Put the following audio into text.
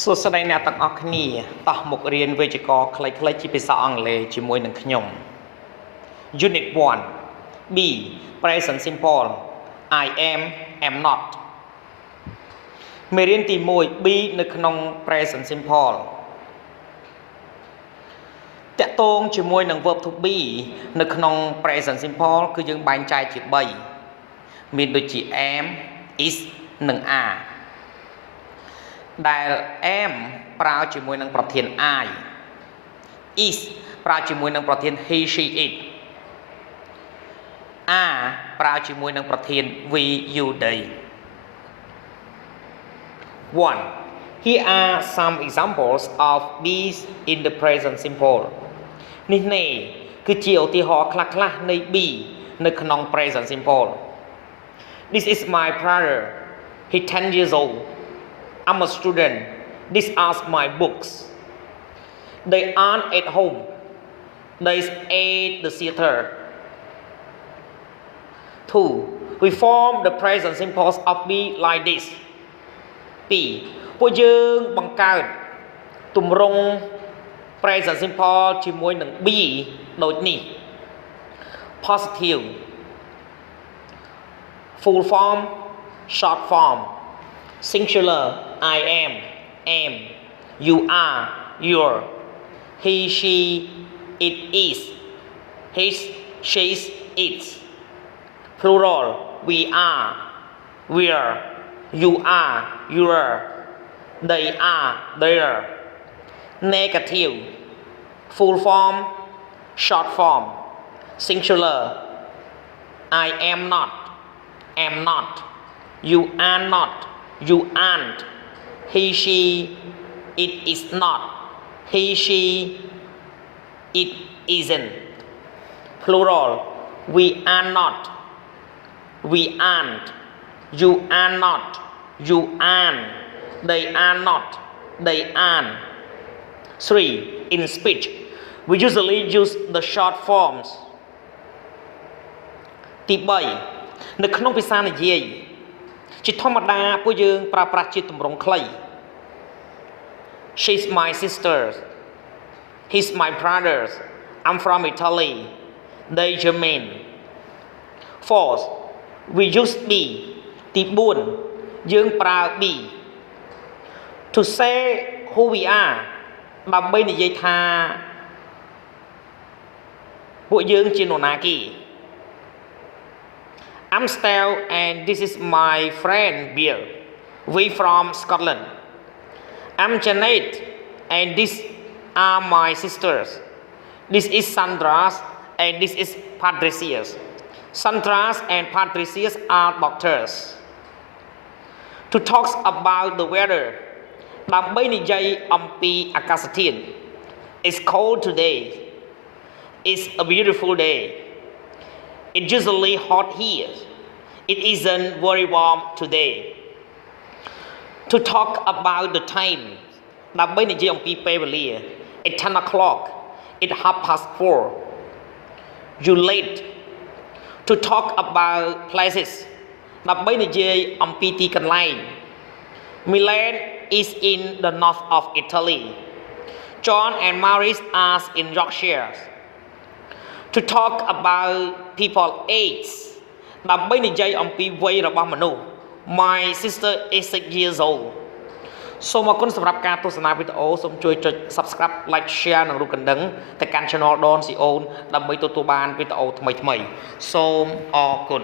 សួស្តីអ្នកទាំងអស់គ្នាតោះមករៀនវេយ្យាករណ៍ខ្លីៗជាភាសាអង់គ្លេសជាមួយនឹងខ្ញុំ Unit 1 B Present Simple I am not មេរៀនទី1 B នៅក្នុង Present Simple តាក់ទងជាមួយនឹង verb to be នៅក្នុង Present Simple គឺយើងបែងចែកជា3មានដូចជា am is និង are ដែល am ប្រើជាមួយនឹងប្រធាន I is ប្រើជាមួយនឹងប្រធាន he she it are ប្រើជាមួយនឹងប្រធាន we you they 1 Here are some examples of bees in the present simple នេះគឺជាឧទាហរណ៍ខ្លះៗនៃ be នៅក្នុង present simple This is my brother he 10 years old I'm a student. These are my books. They aren't at home. They at the theater. 2. We form the present simple of be like this. B. ពួកយើងបង្កើតទម្រង់ present simple ជាមួយនឹង be ដូចនេះ Positive. Full form, short form. Singular I am you are your he she it is his she's its plural we are we're you are your they are their negative full form short form singular I am not you are not You aren't. He, she, it is not. He, she, it isn't. Plural. We are not. We aren't. You are not. You aren't. They are not. They aren't. 3. In speech, we usually use the short forms. ទី3នៅក្នុងភាសានិយាយជាធម្មតាពួកយើងប្រើប្រាស់ជាទម្រង់ខ្លី She's my sister He's my brother I'm from Italy They German 4th We use be ទី4យើងប្រើ be to say who we are ដើម្បីនិយាយថាពួកយើងជានរណាគេ I'm Stel and this is my friend Bill. We from Scotland. I'm Janet and these are my sisters. This is Sandra's and this is Patricia's. Sandra's and Patricia's are doctors. To talk about the weather, ដើម្បីនិយាយអំពីអាកាសធាតុ It's cold today. It's a beautiful day. It's usually hot here. It isn't very warm today. To talk about the time. ដើម្បីនិយាយអំពីពេលវេលា It's 10 o'clock. It's 4:30. You late. To talk about places. ដើម្បីនិយាយអំពីទីកន្លែង Milan is in the north of Italy. John and Maurice are in Yorkshire. To talk about people age ដើម្បីនិយាយអំពីវ័យរបស់មនុស្ស My sister is 6 years old សូមអរគុណសម្រាប់ការទស្សនាវីដេអូសូមជួយចុច Subscribe Like Share និងរូបកណ្ដឹងទៅកាន់ Channel Don Sreyoun ដើម្បីទទួលបានវីដេអូថ្មីៗសូមអរគុណ